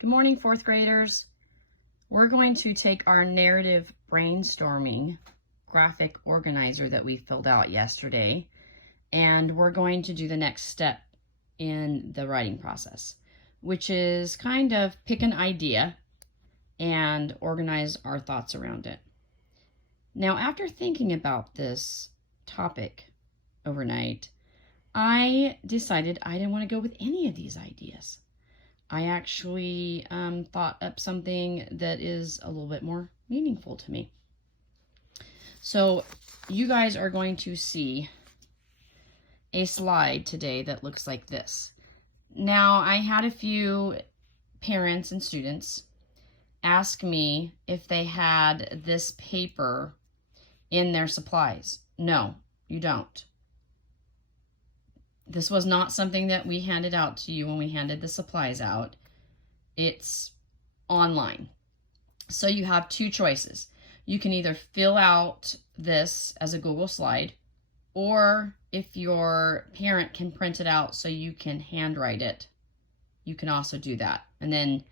Good morning, fourth graders. We're going to take our narrative brainstorming graphic organizer that we filled out yesterday, and we're going to do the next step in the writing process, which is kind of pick an idea and organize our thoughts around it. Now, after thinking about this topic overnight, I decided I didn't want to go with any of these ideas. I actually thought up something that is a little bit more meaningful to me. So you guys are going to see a slide today that looks like this. Now, I had a few parents and students ask me if they had this paper in their supplies. No, you don't. This was not something that we handed out to you when we handed the supplies out. It's online. So you have two choices. You can either fill out this as a Google slide, or if your parent can print it out so you can handwrite it, you can also do that. And then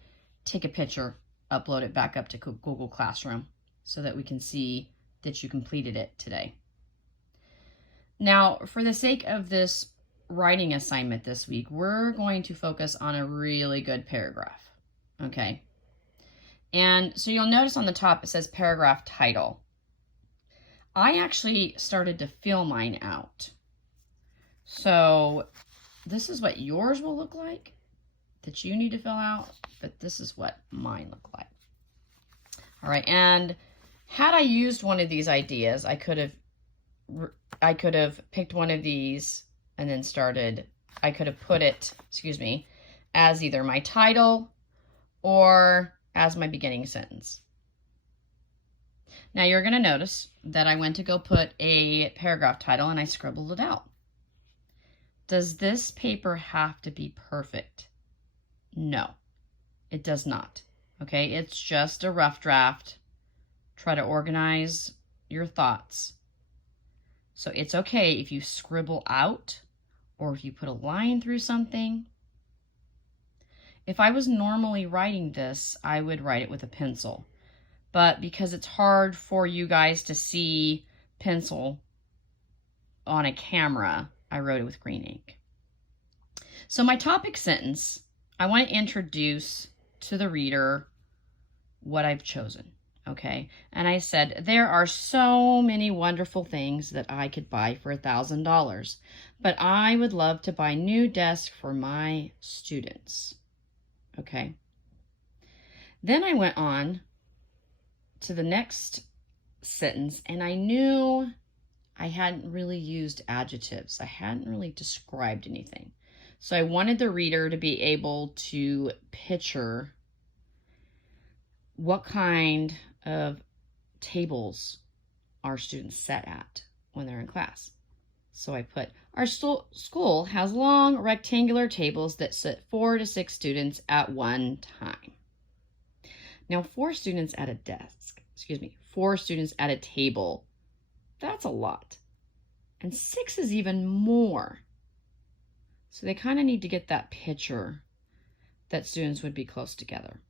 take a picture, upload it back up to Google Classroom so that we can see that you completed it today. Now, for the sake of this writing assignment this week, we're going to focus on a really good paragraph, okay? And so you'll notice on the top it says paragraph title. I actually started to fill mine out. So this is what yours will look like that you need to fill out, but this is what mine look like. All right, and had I used one of these ideas, I could have picked one of these and then I could have put it, as either my title or as my beginning sentence. Now you're going to notice that I went to go put a paragraph title and I scribbled it out. Does this paper have to be perfect? No, it does not. Okay, it's just a rough draft. Try to organize your thoughts. So it's okay if you scribble out or if you put a line through something. If I was normally writing this, I would write it with a pencil. But because it's hard for you guys to see pencil on a camera, I wrote it with green ink. So my topic sentence, I want to introduce to the reader what I've chosen. Okay, and I said, there are so many wonderful things that I could buy for $1,000, but I would love to buy new desks for my students. Okay. Then I went on to the next sentence, and I knew I hadn't really used adjectives. I hadn't really described anything. So I wanted the reader to be able to picture what kind of tables our students sit at when they're in class. So I put, our school has long rectangular tables that sit 4 to 6 students at one time. Now 4 students at a desk, 4 students at a table, that's a lot. And 6 is even more. So they kind of need to get that picture that students would be close together.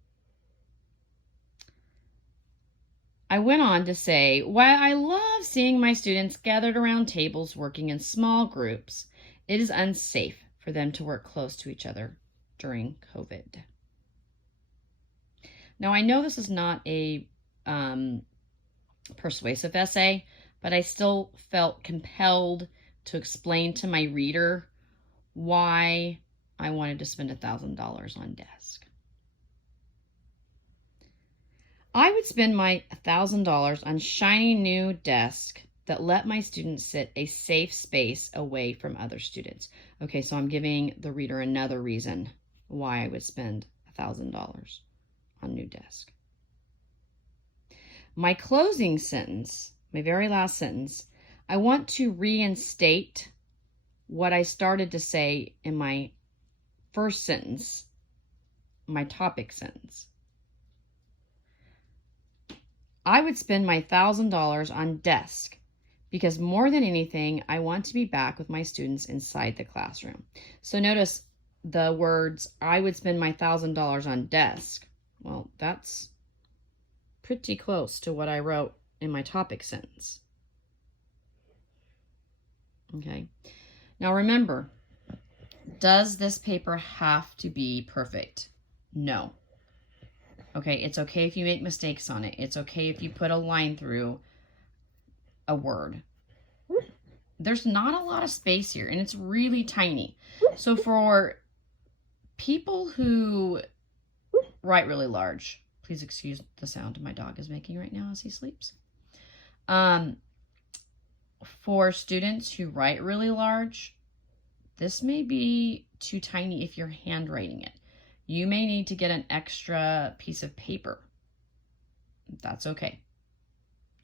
I went on to say, while I love seeing my students gathered around tables working in small groups, it is unsafe for them to work close to each other during COVID. Now, I know this is not a persuasive essay, but I still felt compelled to explain to my reader why I wanted to spend $1,000 on desk. I would spend my $1,000 on shiny new desk that let my students sit a safe space away from other students. Okay, so I'm giving the reader another reason why I would spend $1,000 on new desk. My closing sentence, my very last sentence, I want to reinstate what I started to say in my first sentence, my topic sentence. I would spend my $1,000 on desk because more than anything, I want to be back with my students inside the classroom. So notice the words, I would spend my $1,000 on desk. Well, that's pretty close to what I wrote in my topic sentence. Okay. Now remember, does this paper have to be perfect? No. Okay, it's okay if you make mistakes on it. It's okay if you put a line through a word. There's not a lot of space here, and it's really tiny. So for people who write really large, please excuse the sound my dog is making right now as he sleeps. For students who write really large, this may be too tiny if you're handwriting it. You may need to get an extra piece of paper. That's okay.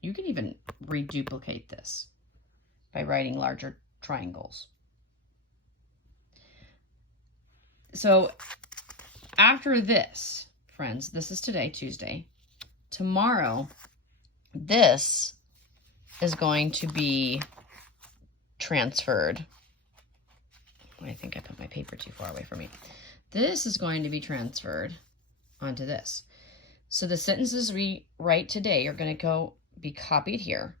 You can even reduplicate this by writing larger triangles. So after this, friends, this is today, Tuesday. Tomorrow, this is going to be transferred. I think I put my paper too far away from me. This is going to be transferred onto this. So the sentences we write today are going to be copied here.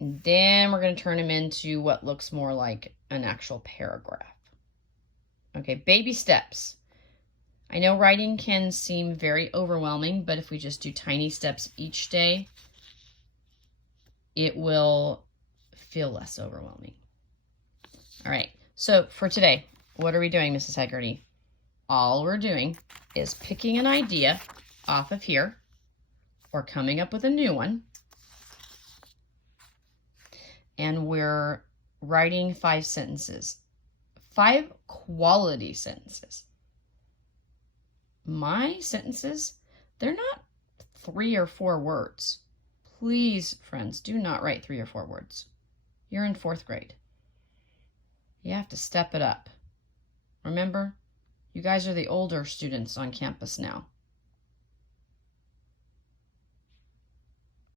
And then we're going to turn them into what looks more like an actual paragraph. Okay, baby steps. I know writing can seem very overwhelming, but if we just do tiny steps each day, it will feel less overwhelming. All right, so for today, what are we doing, Mrs. Haggerty? All we're doing is picking an idea off of here or coming up with a new one. And we're writing 5 sentences, 5 quality sentences. My sentences, they're not 3 or 4 words. Please, friends, do not write 3 or 4 words. You're in 4th grade. You have to step it up. Remember, you guys are the older students on campus now.